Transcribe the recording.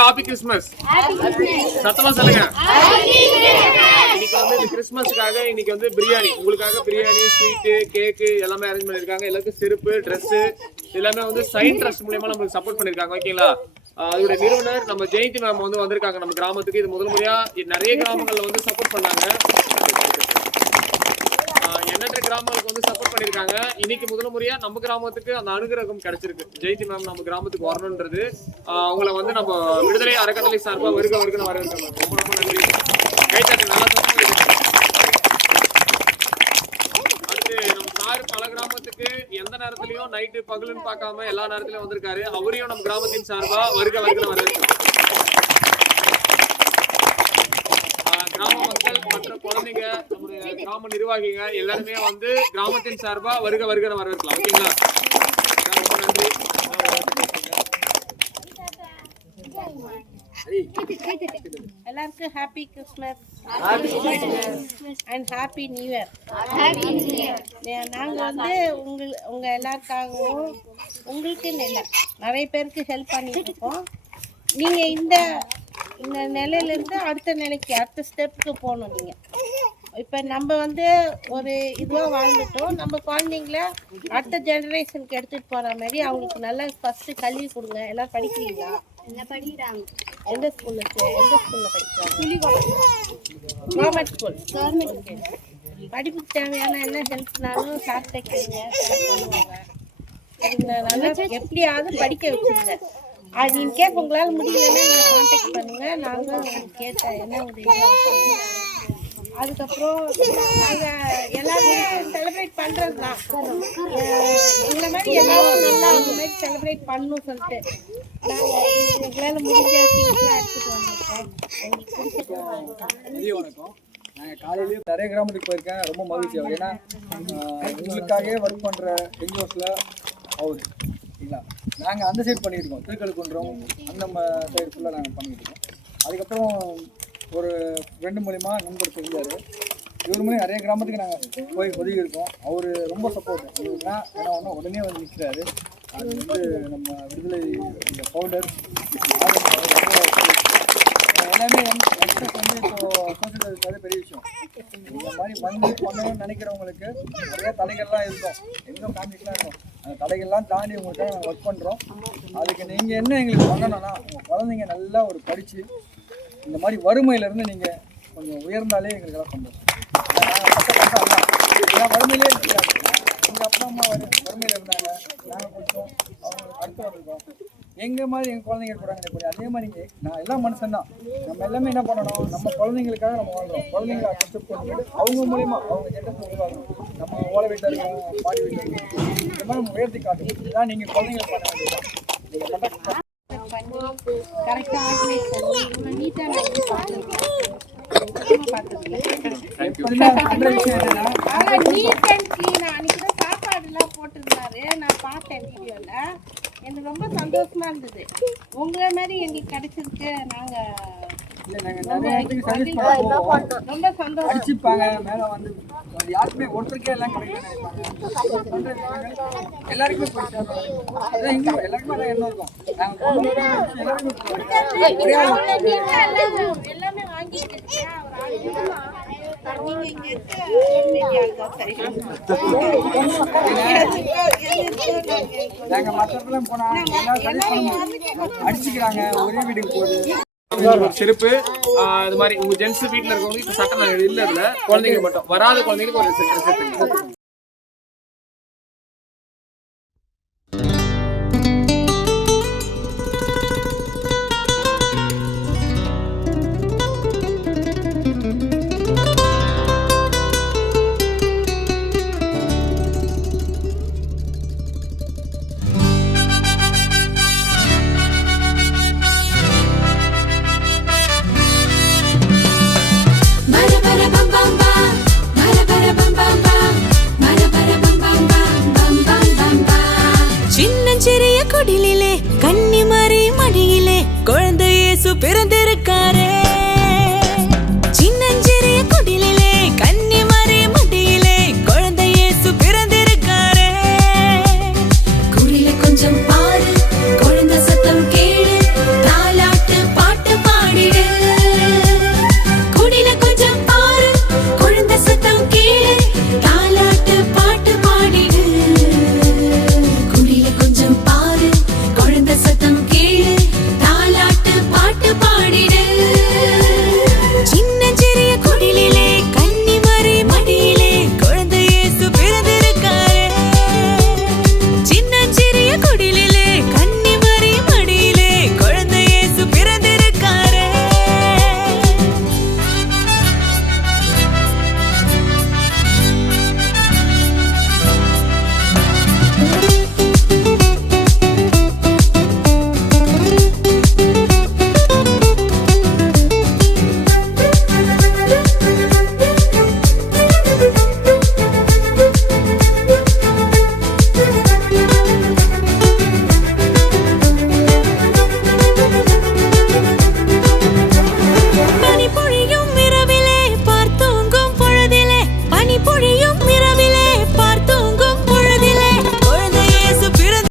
Happy Christmas சத்தமா சொல்லுங்க. இன்னைக்கு வந்து இந்த கிறிஸ்மஸ்க்காக இன்னைக்கு வந்து பிரியாணி. உங்களுக்காக பிரியாணி ஸ்வீட்டு கேக்கு எல்லாமே அரேஞ்ச் பண்ணிருக்காங்க எல்லாருக்கும் செருப்பு Dress எல்லாமே வந்து சைன் ட்ரஸ்ட் மூலியமா நம்மளுக்கு சப்போர்ட் பண்ணிருக்காங்க ஓகேங்களா அதோட நிறுவனர் நம்ம ஜெயந்தி மேம் வந்து வந்திருக்காங்க நம்ம கிராமத்துக்கு. இது முதல் முறையா நிறைய கிராமங்கள்ல வந்து சப்போர்ட் பண்ணாங்க. கிராமங்களுக்கு வந்து சப்போர்ட் பண்ணியிருக்காங்க இன்னைக்கு முதல் முறையா நம்ம கிராமத்துக்கு அந்த அனுகிரகம் கிடைச்சிருக்கு. ஜெயந்தி மேம் நம்ம கிராமத்துக்கு வரணுன்றது. அவங்கள வந்து நம்ம விடுதலை அறக்கட்டளை சார்பா வருக வருகன்னு வரவேற்கிறோம் ரொம்ப ரொம்ப நன்றி. கைத்தாட்டி நல்லா அடுத்து நம்ம சார் பல கிராமத்துக்கு எந்த நேரத்துலயும் நைட்டு பகலுன்னு பார்க்காம எல்லா நேரத்திலையும் வந்திருக்காரு. அவரையும் நம்ம கிராமத்தின் சார்பா வருக வருகன்னு வரவேற்கிறோம். குழந்தைங்க நம்முடைய கிராம நிர்வாகிங்க எல்லாருமே வந்து கிராமத்தின் சார்பா வருக வருகிற வரவேற்கலாம். ஓகேங்களா? ரொம்ப நன்றி. எல்லாருக்கும் happy Christmas and happy new year நாங்கள் வந்து உங்கள் உங்கள் எல்லாருக்காகவும் உங்களுக்குன்னு இல்லை நிறைய பேருக்கு ஹெல்ப் பண்ணிட்டு இருக்கோம் நீங்கள் இந்த இந்த நிலையிலேருந்து அடுத்த நிலைக்கு அடுத்த ஸ்டெப்புக்கு போகணும் நீங்கள் இப்போ நம்ம வந்து ஒரு இதுவாக வாழ்ந்துட்டோம். நம்ம குழந்தைங்கள அடுத்த ஜெனரேஷனுக்கு எடுத்துகிட்டு போகிற மாதிரி அவங்களுக்கு நல்லா ஃபஸ்ட்டு கல்வி கொடுங்க. எல்லாம் படிக்கிறீங்களா? படிக்கிறாங்க. எந்த ஸ்கூல்ல எந்த ஸ்கூல்ல படிக்கிறாங்க? Government school government. படிப்புக்கு தேவையான என்ன ஹெல்ப்னாலும் சாப்பிட்ட கேளுங்க. நல்லா எப்படியாவது படிக்க வச்சுருங்க அது இன் கேஸ் உங்களால் முடியலன்னா நீங்கள் கான்டாக்ட் பண்ணுங்க. நாங்கள் உங்களுக்கு கேட்ட என்ன உதவி அதுக்கப்புறம் நாங்கள் எல்லாரும் செலிப்ரேட் பண்ணுறது தான் எங்களை மாதிரி எல்லாரும் நல்லா மாதிரி செலிப்ரேட் பண்ணணும் சொல்லிட்டு நாங்கள் எங்களால் முடிஞ்ச எடுத்துகிட்டு வந்திருக்கோம். எங்களுக்கு பிடிச்சது காலையிலேயே நிறைய கிராமத்துக்கு போயிருக்கேன். ரொம்ப மகிழ்ச்சி ஆகும் ஏன்னா ஆஹ், ஒர்க் பண்ணுற என்ஜிஓஸில் ஆகுது சரிங்களா நாங்கள் அந்த சைடு பண்ணிட்டு இருக்கோம். திருக்கழுக்குன்றம் அந்த சைடு ஃபுல்லாக நாங்கள் பண்ணிட்டு இருக்கோம். அதுக்கப்புறம் ஒரு ஃப்ரெண்டு மூலிமா நண்பர் தெரிஞ்சார். இவர் மூலியம் நிறைய கிராமத்துக்கு நாங்கள் போய் உதவி இருக்கோம் அவர் ரொம்ப சப்போர்ட் எங்களுக்குனா ஏன்னா ஒன்று உடனே வந்து நிற்கிறாரு அது வந்து நம்ம விடுதலை இந்த பவுடர் எல்லாமே வந்து இப்போ சோசியல் சர்வீஸ் பெரிய விஷயம். இந்த மாதிரி வந்து பண்ணணும்னு நினைக்கிறவங்களுக்கு நிறைய தடைகள்லாம் இருக்கும். எங்கே ஃபேமிலிக்கெலாம் இருக்கும். அந்த தடைகள்லாம் தாண்டி உங்கள்கிட்ட நாங்கள் ஒர்க் பண்ணுறோம் அதுக்கு நீங்கள் என்ன எங்களுக்கு பண்ணணும்னா உங்கள் குழந்தைங்க நல்லா ஒரு படித்து இந்த மாதிரி வறுமையிலேருந்து நீங்கள் கொஞ்சம் உயர்ந்தாலே எங்களுக்கெல்லாம் சந்தோஷம். நான் எல்லாம் வறுமையிலே இருக்கிறாங்க எங்கள் அப்பா அம்மா வறுமையில் இருந்தாங்க. நாங்கள் கொஞ்சம் அவங்க அடுத்து எங்கள் மாதிரி எங்கள் குழந்தைங்க இருக்கிறாங்க கூட அதே மாதிரி நீங்கள் நான் எல்லாம் மனுஷன் தான். நம்ம எல்லாமே என்ன பண்ணணும்? நம்ம குழந்தைங்களுக்காக நம்ம வாழ்றோம். குழந்தைங்களை அக்செப்ட் பண்ணிட்டு அவங்க மூலியமா அவங்க ஜென்ரேஷன் உருவாகணும் நம்ம ஓலை வீட்டில் இருக்கோம் பாடி வீட்டில் இருக்கோம். இந்த மாதிரி நம்ம உயர்த்தி காட்டணும் இதுதான் நீங்கள் குழந்தைங்களுக்கு பண்ண வேண்டியது. நீங்கள் பண்ண கரெக்டாக ஆர்கனைஸ் பண்ணி இவ்வளோ நீட்டாக நான் வந்து பார்த்துருக்கேன் ஆனால் நீட் அண்ட் சாப்பாடுலாம் போட்டிருந்தாரு. நான் பார்த்தேன் வீடியோவில் எனக்கு ரொம்ப சந்தோஷமா இருந்தது. உங்களை மாதிரி எங்களுக்கு கிடைச்சிருக்கு. போவோம். ரொம்ப சந்தோஷம். அடிச்சுப்பாங்க. மேலே வந்து யாருக்குமே ஒருத்தருக்கே எல்லாம் எல்லாருக்குமே எல்லாருக்குமே எண்ணம் இருக்கும். எல்லாருமே வாங்கிட்டு அடிச்சுக்கிறாங்க ஒரே வீட்டுக்கு போகுது செருப்பு இது மாதிரி உங்க ஜென்ஸ் வீட்டுல இருக்கவங்களுக்கு சட்டம் இல்ல இல்ல குழந்தைங்க மட்டும். வராத குழந்தைங்களுக்கு ஒரு செட் செட் jump on